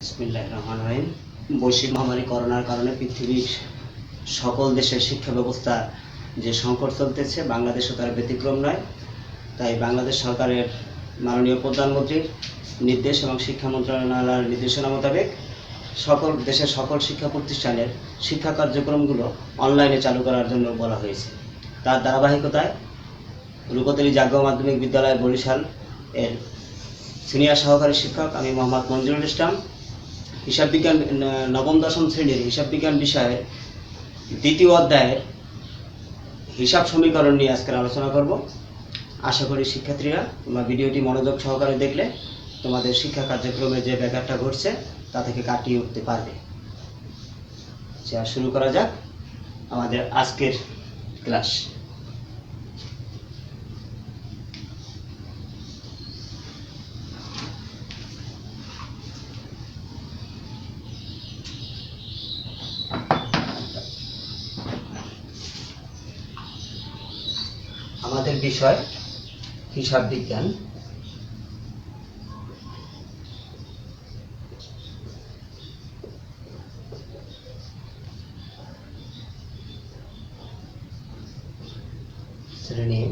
বিসমিল্লাহির রহমানির রহিম। বৈশ্বিক মহামারী করোনার কারণে পৃথিবীর সকল দেশের শিক্ষা ব্যবস্থা যে সংকট চলতেছে, বাংলাদেশও তার ব্যতিক্রম নয়। তাই বাংলাদেশ সরকারের মাননীয় প্রধানমন্ত্রীর নির্দেশ এবং শিক্ষা মন্ত্রণালয়ের নির্দেশনা মোতাবেক দেশের সকল শিক্ষা প্রতিষ্ঠানের শিক্ষা কার্যক্রমগুলো অনলাইনে চালু করার জন্য বলা হয়েছে। তার ধারাবাহিকতায় রূপতলী জাতীয় মাধ্যমিক বিদ্যালয় বরিশাল এর সিনিয়র সহকারী শিক্ষক আমি মোহাম্মদ মঞ্জুরুল ইসলাম হিসাব বিজ্ঞান নবম দশম শ্রেণীর হিসাব বিজ্ঞান বিষয়ের দ্বিতীয় অধ্যায়ের হিসাব সমীকরণ নিয়ে আজকের আলোচনা করব। আশা করি শিক্ষার্থীরা তোমরা ভিডিওটি মনোযোগ সহকারে দেখলে তোমাদের শিক্ষা কার্যক্রমে যে ব্যাঘাতটা ঘটছে তা থেকে কাটিয়ে উঠতে পারবে। শুরু করা যাক আমাদের আজকের ক্লাস। আমাদের বিষয় হিসাব বিজ্ঞান। শ্রেণী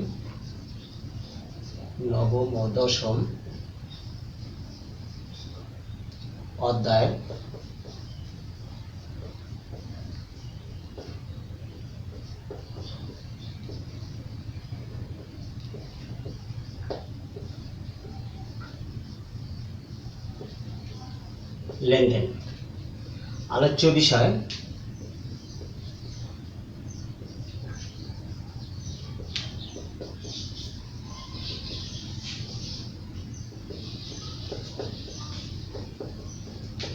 নবম ও দশম অধ্যায় লেনদেন। আলোচ্য বিষয়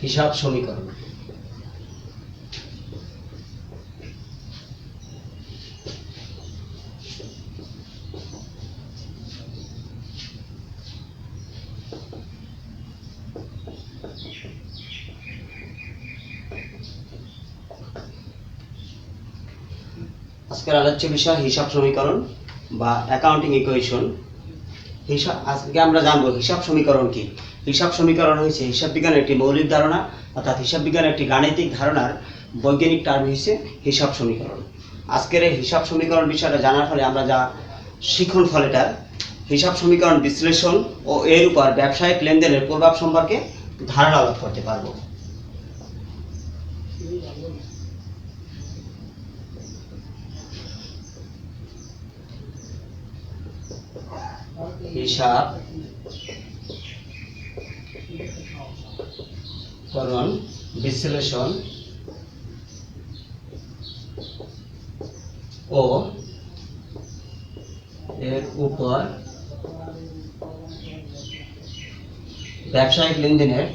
হিসাব সমীকরণ। আজকের আলোচ্য বিষয় হিসাব সমীকরণ বা অ্যাকাউন্টিং ইকুয়েশন। আজকে আমরা জানবো হিসাব সমীকরণ কি। হিসাব সমীকরণ হচ্ছে হিসাব বিজ্ঞানের একটি মৌলিক ধারণা, অর্থাৎ হিসাব বিজ্ঞানের একটি গাণিতিক ধারণার বৈজ্ঞানিক টার্ম হচ্ছে হিসাব সমীকরণ। আজকের এই হিসাব সমীকরণ বিষয়টা জানার ফলে আমরা যা শিখন ফলেটার হিসাব সমীকরণ বিশ্লেষণ ও এর উপর ব্যবসায়িক লেনদেনের প্রভাব সম্পর্কে ধারণা লাভ করতে পারবো। হিসাব করণ বিশ্লেষণ ও এর উপর ব্যবসায়িক লেনদেনের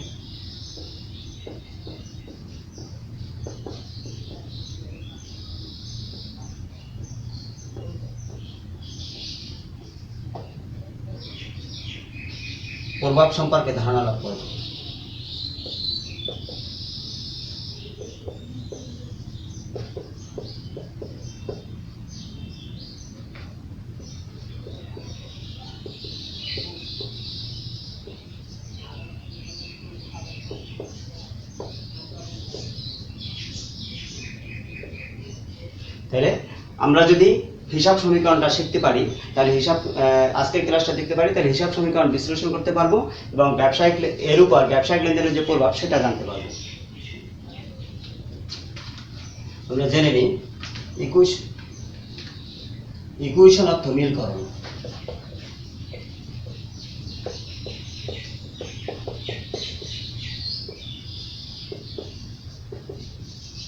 প্রভাব সম্পর্কে ধারণা লাভ করব। তাহলে আমরা যদি হিসাব সমীকরণটা শিখতে পারি, তাহলে আজকের ক্লাসটা দেখতে পারি, তাহলে হিসাব সমীকরণ বিশ্লেষণ করতে পারবো এবং এর উপর ব্যবসায়িক লেনদেনের যে প্রভাব সেটা জানতে পারবো। আমরা জেনে নিই ইকুয়েশন অর্থ মিলকরণ।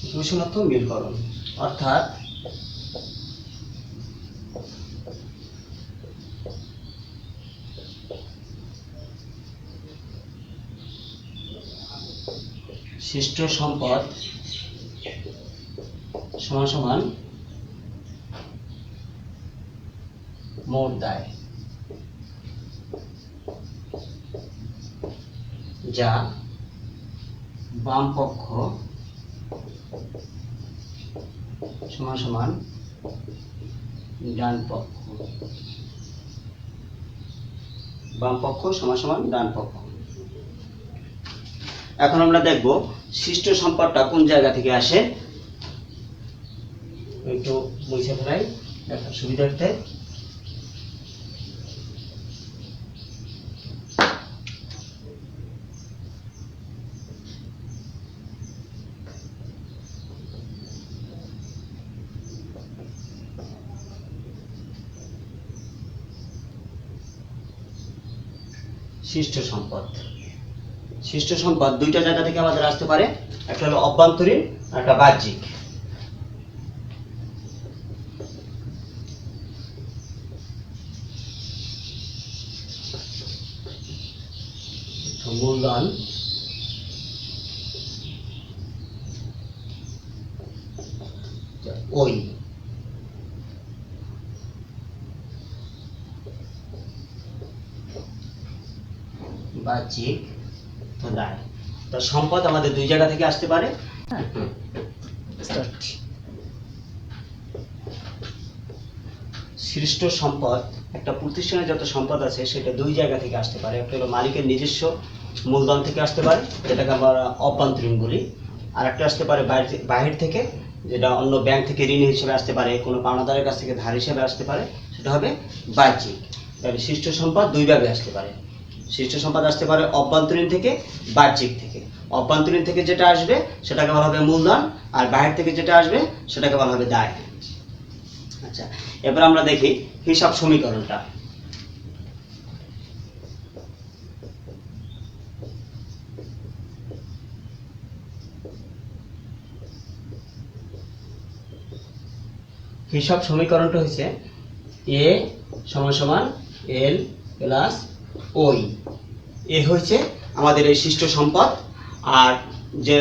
ইকুয়েশন অর্থ মিলকরণ অর্থাৎ সৃষ্ট সম্পদ সমান সমান মোট দায়, যা বাম পক্ষ সমান সমান ডান পক্ষ। বাম পক্ষ সমান সমান ডান পক্ষ। এখন আমরা দেখব শিষ্ট সম্পদটা কোন জায়গা থেকে আসে। একটু মুছে ফেলাই একটা সুবিধার্থে। শিষ্ট সম্পদ, শিষ্ট সম্পদ দুইটা জায়গা থেকে আমাদের আসতে পারে, একটা হলো অভ্যন্তরীণ আর একটা বাহ্যিক। মূলধন ওই, বাহ্যিক তো দায়। তো সম্পদ আমাদের দুই জায়গা থেকে আসতে পারে। সৃষ্ট সম্পদ, একটা প্রতিষ্ঠানে যত সম্পদ আছে সেটা দুই জায়গা থেকে আসতে পারে। একটা হলো মালিকের নিজস্ব মূলধন থেকে আসতে পারে, যেটাকে আমরা অভ্যন্তরীণ বলি। আর একটা আসতে পারে বাহির থেকে, যেটা অন্য ব্যাংক থেকে ঋণ হিসেবে আসতে পারে, কোনো পাওনাদারের কাছ থেকে ধার হিসেবে আসতে পারে, সেটা হবে বাহ্যিক। তাহলে সৃষ্ট সম্পদ দুইভাবে আসতে পারে। সৃষ্ট সম্পদ আসতে পারে অভ্যন্তরীণ থেকে, বাহ্যিক থেকে। অভ্যন্তরীণ থেকে যেটা আসবে সেটাকে বলা হবে মূলধন, আর বাহির থেকে যেটা আসবে সেটাকে বলা হবে দায়। আচ্ছা, এবার আমরা দেখি হিসাব সমীকরণটা। হিসাব সমীকরণটা হচ্ছে এ সমান সমান এল প্লাস ওই। এ হচ্ছে আমাদের এই সৃষ্ট সম্পদ, আর যে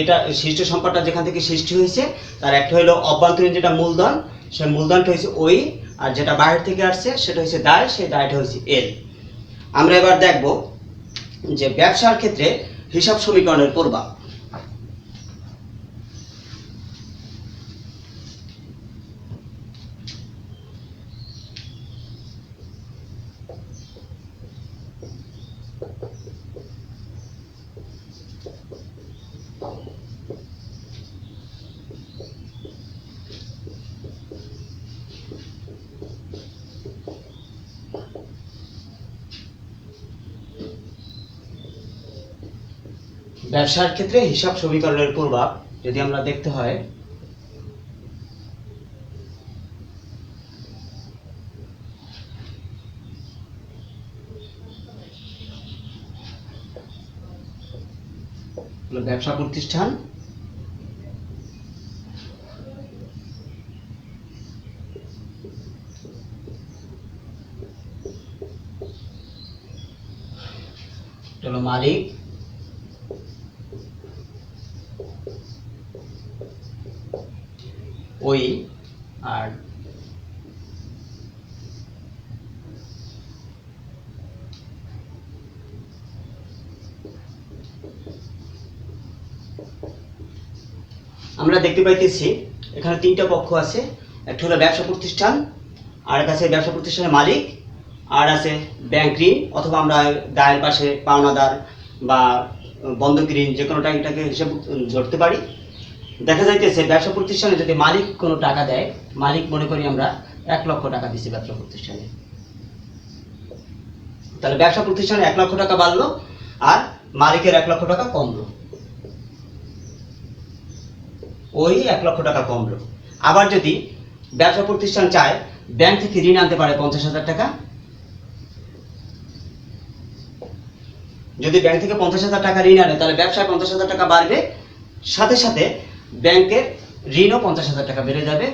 এটা সৃষ্ট সম্পদটা যেখান থেকে সৃষ্টি হয়েছে তার একটা হলো অভ্যন্তরীণ যেটা মূলধন, সেই মূলধনটা হচ্ছে ওই, আর যেটা বাইরে থেকে আসছে সেটা হচ্ছে দায়, সেই দায়টা হচ্ছে এল। আমরা এবার দেখব যে ব্যবসার ক্ষেত্রে হিসাব সমীকরণের প্রভাব। ব্যবসার ক্ষেত্রে হিসাব সমীকরণের প্রভাব যদি আমরা দেখতে হয়, ব্যবসা প্রতিষ্ঠান হলো মালিক, ওই, আর আমরা দেখতে পাইতেছি এখানে তিনটা পক্ষ আছে। একটা হলো ব্যবসা প্রতিষ্ঠান, আর একটা আছে ব্যবসা প্রতিষ্ঠানের মালিক, আর আছে ব্যাংক ঋণ, অথবা আমরা দায়ের পাশে পাওনাদার বা বন্ধক ঋণ, যে কোনো টাকাটাকে হিসাব ধরতে পারি। দেখা যাইতেছে ব্যবসা প্রতিষ্ঠানে যদি মালিক কোনো টাকা দেয়, মালিক মনে করি আমরা 1 লক্ষ টাকা দিচ্ছি ব্যবসা প্রতিষ্ঠানে, তাহলে ব্যবসা প্রতিষ্ঠানে 1 লক্ষ টাকা বাড়লো আর মালিকের 1 লক্ষ টাকা কমলো, ওই 1 লক্ষ টাকা কমলো। আবার যদি ব্যবসা প্রতিষ্ঠান চায় ব্যাংক থেকে ঋণ আনতে পারে 50,000 টাকা, যদি ব্যাংক থেকে 50,000 টাকা ঋণ আনে তাহলে ব্যবসায় 50,000 টাকা বাড়বে, সাথে সাথে ব্যাংকের ঋণও 50,000 টাকা বেড়ে যাবে,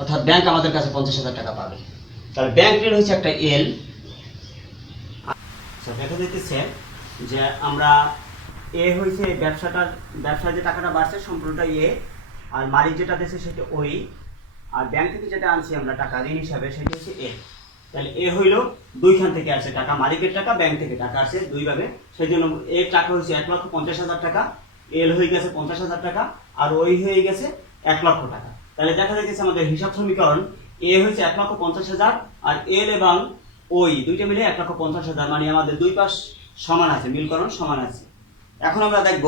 অর্থাৎ ব্যাংক আমাদের কাছে 50,000 টাকা পাবে। তাহলে ব্যাংক ঋণ হচ্ছে একটা এল। দেখা যাইতেছে যে আমরা এ হয়েছে ব্যবসায় যে টাকাটা বাড়ছে সম্পূর্ণটা এ, আর মালিক যেটা দিয়েছে সেটা ওই, আর ব্যাংক থেকে যেটা আনছি আমরা টাকা ঋণ হিসাবে সেটা হচ্ছে এ। তাহলে এ হইল দুইখান থেকে আসে টাকা, মালিকের টাকা, ব্যাংক থেকে টাকা আসে দুইভাবে। সেই জন্য এর টাকা হচ্ছে 1,50,000 টাকা, এল হয়ে গেছে 50,000 টাকা, আর ওই হয়ে গেছে 1 লক্ষ টাকা। তাহলে দেখা যাচ্ছে আমাদের হিসাব সমীকরণ এ হচ্ছে 1,50,000, আর এল এবং ওই দুইটা মিলে 1,50,000, মানে আমাদের দুই পাশ সমান আছে, মিলকরণ সমান আছে। এখন আমরা দেখব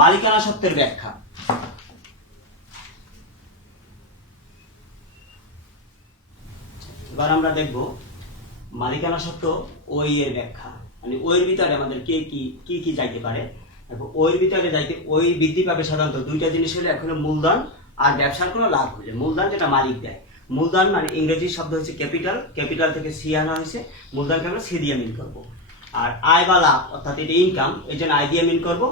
মালিকানা সত্ত্বের ব্যাখ্যা। এবার আমরা দেখব মালিকানা সত্ত্ব ওই এর ব্যাখ্যা, মানে ওইয়ের ভিতরে আমাদের কে কি কি যাইতে পারে। ওইয়ের ভিতরে যাইতে ওই বৃদ্ধি পাবে সাধারণত দুইটা জিনিস হলে, এখন মূলধন আর ব্যবসার কোনো লাভ হলে। মূলধন যেটা মালিক দেয়, মূলধন মানে ইংরেজি শব্দ হচ্ছে ক্যাপিটাল, ক্যাপিটাল থেকে সি আনা হয়েছে, মূলধনকে আমরা সি দিয়ে মিন করবো। আর আয় বা লাভ অর্থাৎ এটা ইনকাম, এই জন্য আয় দিয়ে মিন করবো।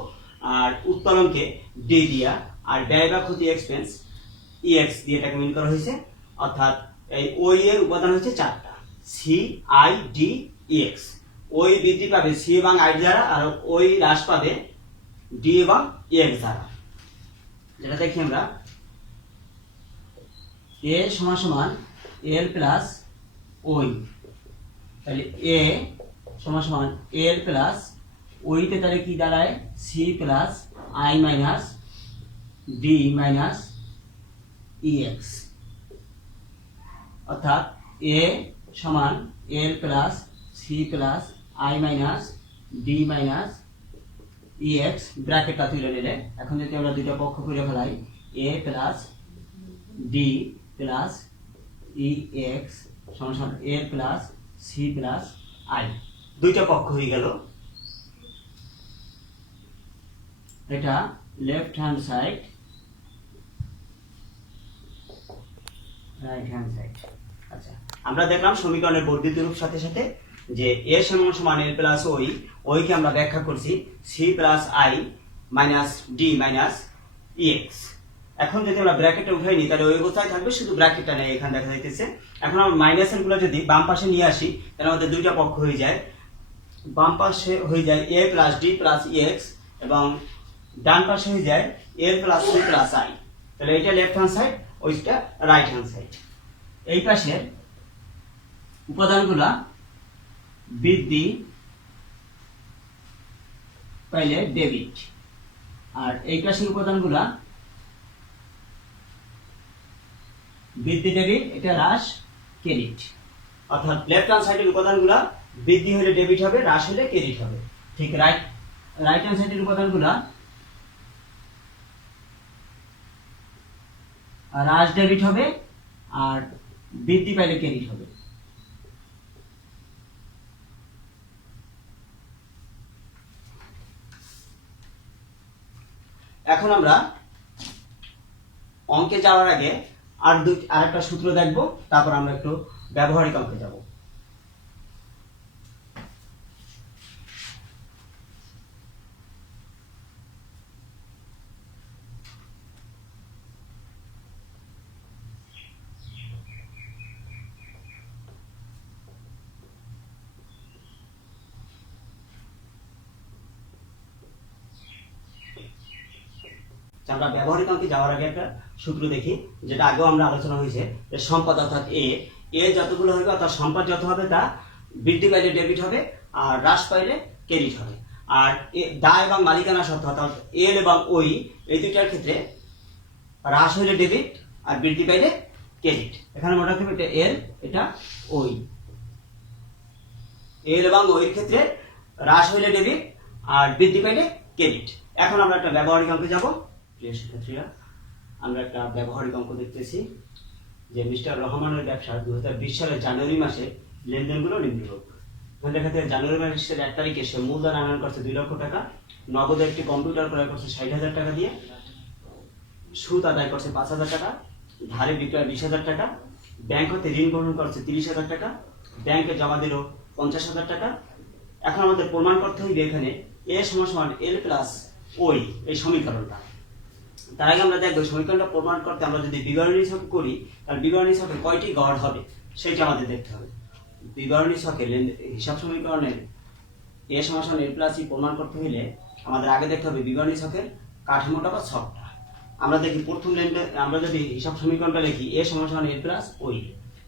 আর উৎপাদনকে ডি দিয়া, আর ব্যয় বা ক্ষতি এক্সপেন্স ইএক্স দিয়ে এটাকে মিন করা হয়েছে। অর্থাৎ এই ওই এর উপাদান হচ্ছে চারটা, সি আই ডি ইএক্স। ওই বৃদ্ধি পাবে সি এবং আই দ্বারা, আর ওই হ্রাস পাবে ডি এবং ইএক্স দ্বারা। যেটা দেখি আমরা এ সমান সমান এল প্লাস ওই, তাহলে এ সমান সমান এল প্লাস ওইতে তাহলে কি দাঁড়ায় C plus I minus D minus E X. অর্থাৎ এ সমান L plus C plus I minus D minus E X, ব্র্যাকেটটা তুলে নিলে এখন যদি আমরা দুইটা পক্ষ করে ফেলাই, A plus D plus E X সমান সমান A plus C plus I, দুইটা পক্ষ হয়ে গেল। এটা left hand side, right hand side. আচ্ছা, আমরা দেখলাম সমীকরণের বর্ধিত রূপ সাথে সাথে যে এ সমান সমান এল প্লাস ওই, ওইকে আমরা ব্যাখ্যা করছি C plus I minus D minus EX. এখন যদি আমরা ব্র্যাকেটটা উঠাই নিই তাহলে ওই অবস্থায় থাকবে, শুধু ব্র্যাকেটটা নেই এখানে দেখা যাইতেছে। এখন আমরা মাইনাসের গুলো যদি বাম পাশে নিয়ে আসি তাহলে আমাদের দুইটা পক্ষ হয়ে যায়, বাম পাশে হয়ে যায় এ প্লাস ডি প্লাস ইএক্স এবং ডান পাশে হয়ে যায় এল প্লাস সি প্লাস আই। তাহলে এটা লেফট হ্যান্ড সাইড, ওইটা রাইট হ্যান্ড সাইড। এই পাশের উপাদানগুলা বৃদ্ধি পাইলে ডেবিট, আর এই পাশের উপাদানগুলা বৃদ্ধি ডেবিট, এটা হ্রাস ক্রেডিট। অর্থাৎ লেফট হ্যান্ড সাইডের উপাদানগুলা বৃদ্ধি হলে ডেবিট হবে, হ্রাস হলে ক্রেডিট হবে। ঠিক রাইট হ্যান্ড সাইডের উপাদানগুলা হ্রাস ডেবিট হবে, আর বৃদ্ধি পাইলে ক্রেডিট হবে। এখন আমরা অঙ্কে যাওয়ার আগে আরেকটা সূত্র দেখব, তারপর আমরা একটু ব্যবহারিক অঙ্কে যাব। আমরা ব্যবহারিক অঙ্কে যাওয়ার আগে একটা সূত্র দেখি, যেটা আগেও আমরা আলোচনা হয়েছে, যে সম্পদ অর্থাৎ এ যতগুলো হবে অর্থাৎ সম্পদ যত হবে তা বৃদ্ধি পাইলে ডেবিট হবে, আর হ্রাস পাইলে ক্রেডিট হবে। আর দায় এবং মালিকানা সত্ত্ব অর্থাৎ এল এবং ওই, এই দুইটার ক্ষেত্রে হ্রাস হইলে ডেবিট আর বৃদ্ধি পাইলে ক্রেডিট। এখানে মনে রাখতে হবে এটা এল, এটা ওই। এল এবং ওইর ক্ষেত্রে হ্রাস হইলে ডেবিট আর বৃদ্ধি পাইলে ক্রেডিট। এখন আমরা একটা ব্যবহারিক অঙ্কে যাব। প্রিয় শিক্ষার্থীরা, আমরা একটা ব্যবহারিক অঙ্ক দেখতেছি যে মিস্টার রহমানের ব্যবসা 2020 সালের জানুয়ারি মাসে লেনদেনগুলো নিম্নরূপ। দেখা যাচ্ছে জানুয়ারি মাসের 1 তারিখে সে মূলধন আনয়ন করছে 2 লক্ষ টাকা, নগদে একটি কম্পিউটার ক্রয় করছে 60,000 টাকা দিয়ে, সুদ আদায় করছে 5,000 টাকা, ধারে বিক্রয় 20,000 টাকা, ব্যাংক হতে ঋণ গ্রহণ করছে 30,000 টাকা, ব্যাংকে জমা দিল 50,000 টাকা। এখন আমাদের প্রমাণ করতে হইবে এখানে এ সমান সমান এল প্লাস ওই, এই সমীকরণটা। তার আগে আমরা দেখব সমীকরণটা প্রমাণ করতে আমরা যদি বিবরণী ছক করি তাহলে বিবরণী ছকে কয়টি গড় হবে সেটা আমাদের দেখতে হবে। বিবরণী ছকে হিসাব সমীকরণের এ সমান সমান এল প্লাস ই প্রমাণ করতে হলে আমাদের আগে দেখতে হবে বিবরণী ছকের কাঠামোটা বা ছকটা। আমরা দেখি প্রথম লেনদেন, আমরা যদি হিসাব সমীকরণটা লিখি এ সমান সমান এল প্লাস ওই,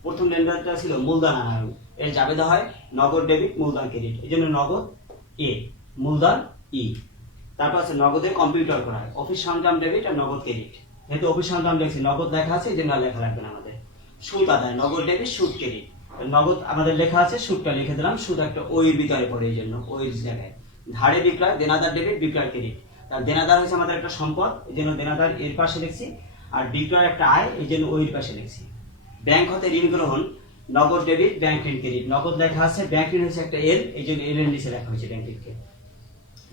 প্রথম লেনদেনটা ছিল মূলধন আনয়ন, এর জাবেদা হয় নগদ ডেবিট মূলধন ক্রেডিট, এই জন্য নগদ এ মূলধন ই। তারপর আছে নগদে কম্পিউটার করা হয়, অফিস সরঞ্জাম ডেবিট আর নগদ ক্রেডিট। যেহেতু অফিস সরঞ্জাম দেখছি নগদ লেখা আছে, এই জন্য লেখা লাগবে না আমাদের। সুদ আদায় নগদ ডেবিট সুদ ক্রেডিট, নগদ আমাদের লেখা আছে, সুদটা লিখে দিলাম, সুদ একটা ওই ভিতরে পড়ে এই জন্য ওই জায়গায়। ধারে বিক্রয়, দেনাদার ডেবিট, বিক্রয় ক্রেডিট। তার দেনাদার হচ্ছে আমাদের একটা সম্পদ, এই জন্য দেনাদার এর পাশে লিখছি, আর বিক্রয় একটা আয়, এই জন্য ওই পাশে লিখছি। ব্যাংক হতে ঋণ গ্রহণ, নগদ ডেবিট, ব্যাংক ঋণ ক্রেডিট। নগদ লেখা আছে, ব্যাংক ঋণ হচ্ছে একটা এল, এই জন্য এল এর নিচে লেখা হয়েছে ব্যাংক ঋণকে।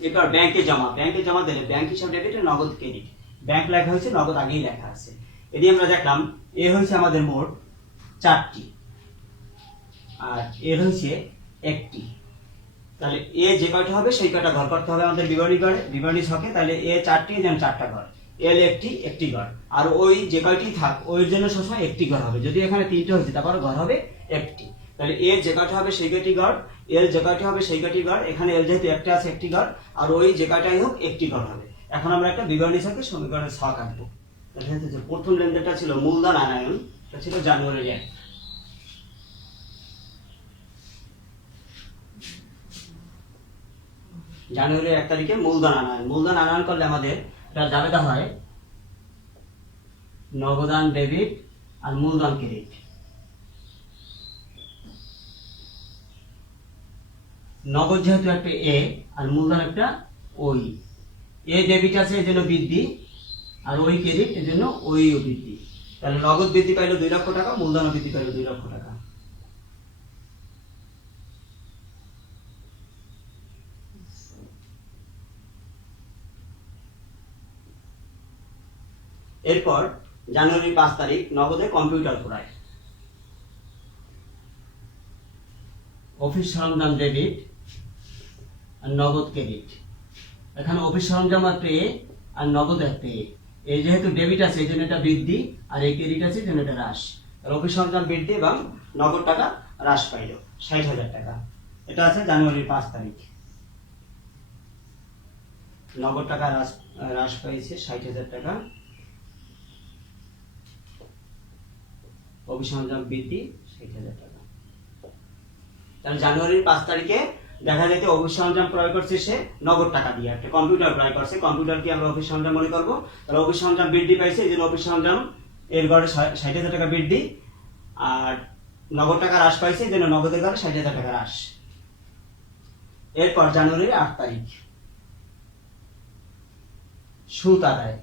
এরপর ব্যাংকে জমা, ব্যাংকে জমা দিলে ব্যাংক হিসাব ডেবিট, নগদ ক্রেডিট। ব্যাংক লেখা হয়েছে, নগদ আগেই লেখা আছে। এটি আমরা দেখলাম, এ হয়েছে আমাদের মোট 4টি, আর এর হয়েছে 1টি। তাহলে এ যে কয়টা হবে সেই কয়টা ঘর করতে হবে আমাদের বিবরণী ছকে। তাহলে এ 4টি, যেন 4টা ঘর, এল একটি ঘর, আর ওই যে কয়টি থাক ওই জন্য সবসময় একটি ঘর হবে। যদি এখানে 3টে হয়েছে তারপর ঘর হবে 1টি। তাহলে এ যে কয়টা হবে সেই কয়টি ঘর, এল যে কয়টি হবে সেই কয়টি ঘর, এখানে এল যেহেতু একটা আছে একটি ঘর, আর ওই যে কয়টাই হোক একটি ঘর হবে। এখন আমরা একটা বিবরণী ছকে সমীকরণের ছক আঁকবো। তাহলে প্রথম লেনদেনটা ছিল মূলধন আনায়ন, এটা ছিল জানুয়ারির 1। জানুয়ারির 1 তারিখে মূলধন আনায়ন। মূলধন আনায়ন করলে আমাদের এটা জাবেদা হয় নগদান ডেবিট আর মূলধন ক্রেডিট। নগদ যেহেতু একটা এ আর মূলধন একটা ওই, এ ডেবিট আছে এই জন্য বৃদ্ধি, আর ওই ক্রেডিট এই জন্য ওইও বৃদ্ধি। তাহলে নগদ বৃদ্ধি পাইলো 2 লক্ষ টাকা, মূলধন বৃদ্ধি পাইলো 2 লক্ষ টাকা। এরপর জানুয়ারির 5 তারিখ নগদে কম্পিউটার ক্রয়। অফিস সরঞ্জাম ডেবিট আর নগদ ক্রেডিট। এখানে অফিস সরঞ্জাম একটা এ আর নগদ একটা এ। এই যেহেতু ডেবিট আছে এই জন্য এটা বৃদ্ধি, আর এই ক্রেডিট আছে এই জন্য এটা হ্রাস। আর অফিস সরঞ্জাম বৃদ্ধি এবং নগদ টাকা হ্রাস পাইল 60,000 টাকা। এটা আছে জানুয়ারির 5 তারিখ। নগদ টাকা হ্রাস পাইছে 60,000 টাকা, অফিস সরঞ্জাম বৃদ্ধি 60,000 টাকা। তাহলে জানুয়ারির 5 তারিখে দেখা যায় যে অফিস সরঞ্জাম ক্রয় করছে সে নগদ টাকা দিয়ে, একটা কম্পিউটার ক্রয় করছে, কম্পিউটারকে আমরা অফিস সরঞ্জাম মনে করবো। তাহলে অফিস সরঞ্জাম বৃদ্ধি পাইছে এই জন্য অফিস সরঞ্জাম এর গড়ে 60,000 টাকা বৃদ্ধি, আর নগদ টাকা হ্রাস পাইছে এই জন্য নগদের গড়ে 60,000 টাকা হ্রাস। এরপর জানুয়ারির 8 তারিখ সুদ আদায়।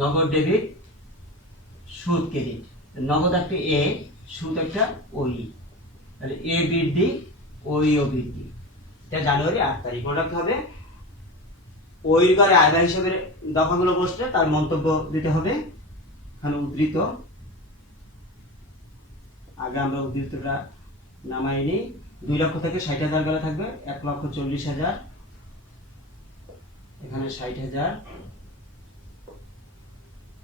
নগদ ডেবিট, সুদ ক্রেডিট। নগদ একটা এ, সুদ একটা ওই, তাহলে এ বৃদ্ধি ওইও বৃদ্ধি। এটা জানুয়ারি 8 তারিখ। মনে রাখতে হবে ওই ঘরে আয়দা হিসেবে দফাগুলো বসলে তার মন্তব্য দিতে হবে। এখানে উদ্ধৃত, আগে আমরা উদ্ধৃতটা নামাইনি। 2 লক্ষ থেকে 60,000 গেলে থাকবে 1,40,000, এখানে 60,000,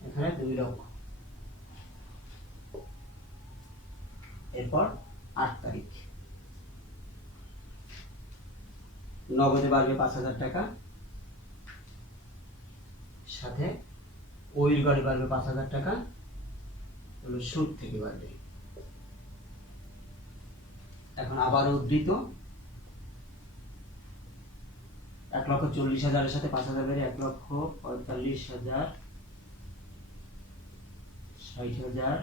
এখানে 2 লক্ষ। এরপর 8 তারিখ নগদে বাড়বে 5,000 টাকা, সাথে ওই ঘরে বাড়বে 5,000 টাকা, সুদ থেকে বাড়বে। এখন আবার উদ্ধৃত 1,40,000 এর সাথে 5,000 বেড়ে 1,45,000, 60,000,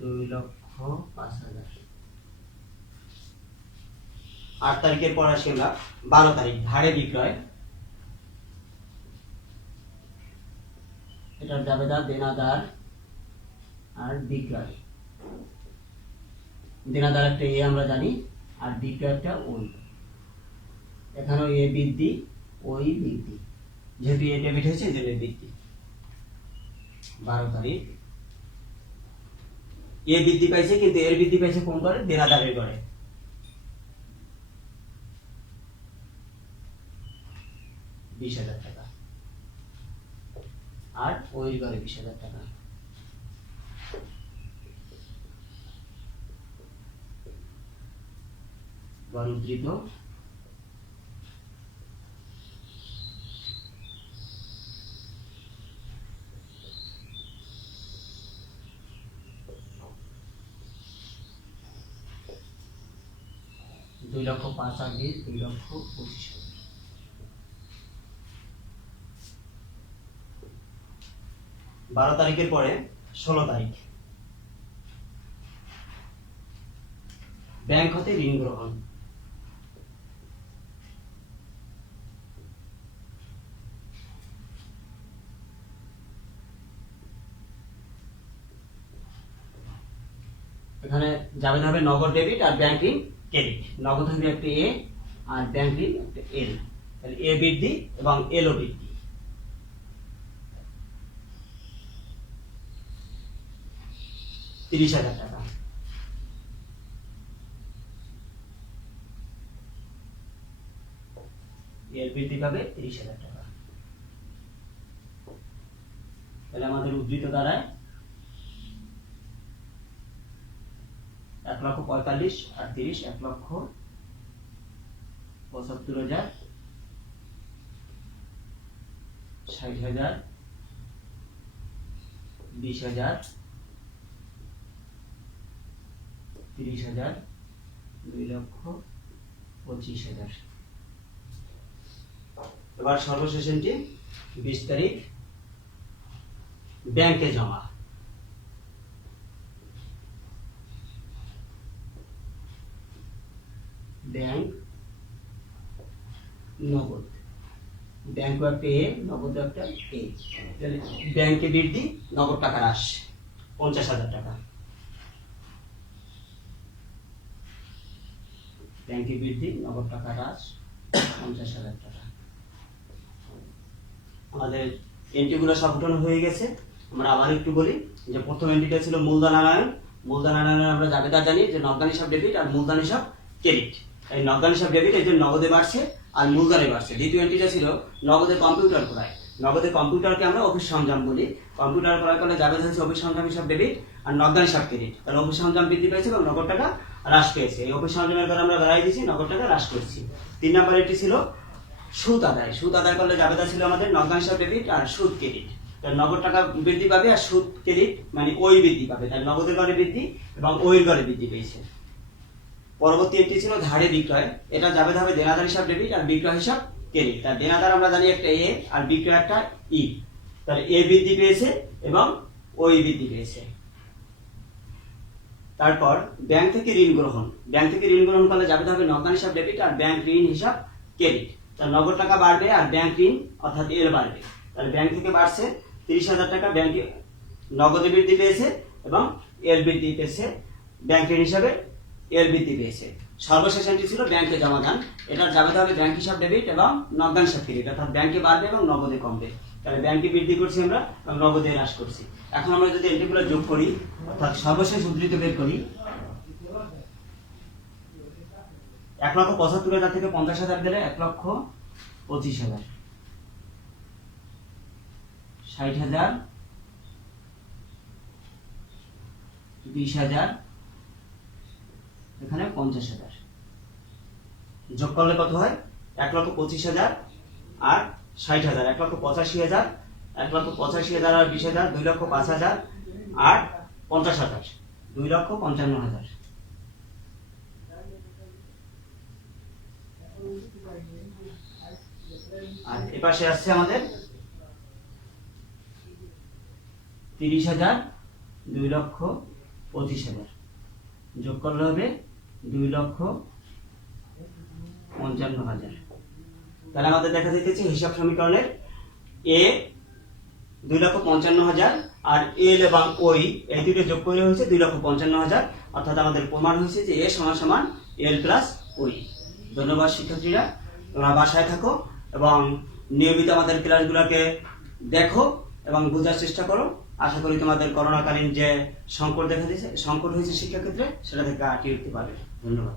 2,05,000। 8 তারিখের পর আসি আমরা 12 তারিখ ধারে বিক্রয়। এটার দাবেদার দেনাদার আর বিক্রয়। দেনাদার একটা এ আমরা জানি, আর বিক্রয় একটা ওই। এখানেও এ বৃদ্ধি ওই বৃদ্ধি, যেহেতু এ ডেবিট হয়েছে এই জন্য বৃদ্ধি। 12 তারিখ এ বৃদ্ধি পাইছে, কিন্তু এর বৃদ্ধি পাইছে কোন করে? দেনাদারের ঘরে। $20,000 টাকা, আর ওই ঘরে 20,000 টাকা। উদ্ধৃত $2,05,000, 2,25,000। 12 তারিখের পরে 16 তারিখ ব্যাংক হতে ঋণ গ্রহণ। এখানে যাবে হবে নগদ ডেবিট আর ব্যাংক ঋণ ক্রেডিট। নগদ হবে একটা এ আর ব্যাংক ঋণ একটা এল। তাহলে এ বৃদ্ধি এবং এলও বৃদ্ধি। $30,000 এর বৃদ্ধি পাবে $30,000। তাহলে আমাদের উদ্ধৃত দাঁড়ায় 1,45,000 আর 30 1,75,000 60,000 20,000 30,000 2,25,000। এবার সর্বশেষ এন্ট্রি 20 তারিখ ব্যাংকে জমা। ব্যাংক নগদ, ব্যাংক একটা এ, নগদ একটা এ। তাহলে ব্যাংকে বৃদ্ধি, নগদ টাকা হ্রাস 50,000 টাকা। ব্যাংকে বৃদ্ধি, নগদ টাকা হ্রাস 50,000 টাকা। আমাদের এন্ট্রিগুলো সব উঠানো হয়ে গেছে। আমরা আবার একটু বলি যে প্রথম এন্ট্রিটা ছিল মূলধন আনয়ন। মূলধন আনয়নে আমরা জাবেদা জানি যে নগদান হিসাব ডেবিট আর মূলধন হিসাব ক্রেডিট। এই নগদান হিসাব ডেবিট এই যে নগদে বাড়ছে আর মূলধনে বাড়ছে। দ্বিতীয় এন্ট্রিটা ছিল নগদে কম্পিউটার ক্রয়। নগদে কম্পিউটারকে আমরা অফিস সরঞ্জাম বলি। কম্পিউটার ক্রয় করলে জাবেদা হচ্ছে অফিস সরঞ্জাম হিসাব ডেবিট আর নগদান হিসাব ক্রেডিট। তাহলে অফিস সরঞ্জাম বৃদ্ধি পেয়েছে এবং নগদ টাকা হ্রাস পেয়েছে। এই অফিস সরঞ্জামের দ্বারা আমরা বাড়াই দিচ্ছি, নগদ টাকা হ্রাস করছি। 3 নম্বর এন্ট্রি ছিল সুদ আদায়। সুদ আদায় করলে জাবেদা ছিল আমাদের নগদান হিসাব ডেবিট আর সুদ ক্রেডিট। তাহলে নগদ টাকা বৃদ্ধি পাবে আর সুদ ক্রেডিট মানে ওই বৃদ্ধি পাবে। তাহলে নগদের গড়ে বৃদ্ধি এবং ওইর গড়ে বৃদ্ধি পেয়েছে। পরবর্তী একটি ছিল ধারে বিক্রয়। এটা যাবে হবে দেনাদার হিসাব ডেবিট আর বিক্রয় হিসাব ক্রেডিট। তার দেনাদার আমরা জানি একটা এ আর বিক্রয় একটা ই। তাহলে এ বৃদ্ধি পেয়েছে এবং ওই বৃদ্ধি পেয়েছে। তারপর ব্যাংক থেকে ঋণ গ্রহণ। ব্যাংক থেকে ঋণ গ্রহণ করলে যাবে হবে নগদান হিসাব ডেবিট আর ব্যাংক ঋণ হিসাব ক্রেডিট। তাহলে নগদ টাকা বাড়বে আর ব্যাংক ঋণ অর্থাৎ এল বাড়বে। তাহলে ব্যাংক থেকে বাড়ছে 30,000 টাকা, ব্যাংকে নগদে বৃদ্ধি পেয়েছে এবং এল বৃদ্ধি পেয়েছে, ব্যাংক ঋণ হিসাবে এল বৃদ্ধি পেয়েছে। সর্বশেষ এন্ট্রি ছিল ব্যাংকে জমাদান। এটার যাবে হবে ব্যাংক হিসাব ডেবিট এবং নগদান হিসাব ক্রেডিট, অর্থাৎ ব্যাংকে বাড়বে এবং নগদে কমবে। তাহলে ব্যাংকে বৃদ্ধি করছি আমরা এবং নগদে হ্রাস করছি। এখন আমরা যদি এন্ট্রিগুলো যোগ করি অর্থাৎ সর্বশেষ উদ্ধৃত বের করি, 1,75,000 থেকে 50,000 দিলে 1,25,000, 60,000 20,000 এখানে 50,000 যোগ করলে কত হয়? 1,25,000 আর 60,000 1,85,000, 1,85,000 আর 20,000 2,05,000 আর 50,000 2,55,000। আর এপাশে আসছে আমাদের 30,000 2,25,000 যোগ করলে হবে 2,55,000। তাহলে আমাদের দেখা যাচ্ছে হিসাব সমীকরণের এ 2,55,000 আর এল এবং ওই এই দুটো যোগ করে হয়েছে 2,55,000, অর্থাৎ আমাদের প্রমাণ হয়েছে যে এ সমান সমান এল প্লাস ওই। ধন্যবাদ শিক্ষার্থীরা, তোমরা বাসায় থাকো এবং নিয়মিত আমাদের ক্লাসগুলোকে দেখো এবং বোঝার চেষ্টা করো। আশা করি তোমাদের করোনাকালীন যে সংকট দেখা দিয়েছে, সংকট হয়েছে শিক্ষাক্ষেত্রে, সেটা থেকে কাটিয়ে উঠতে পারবে। ধন্যবাদ।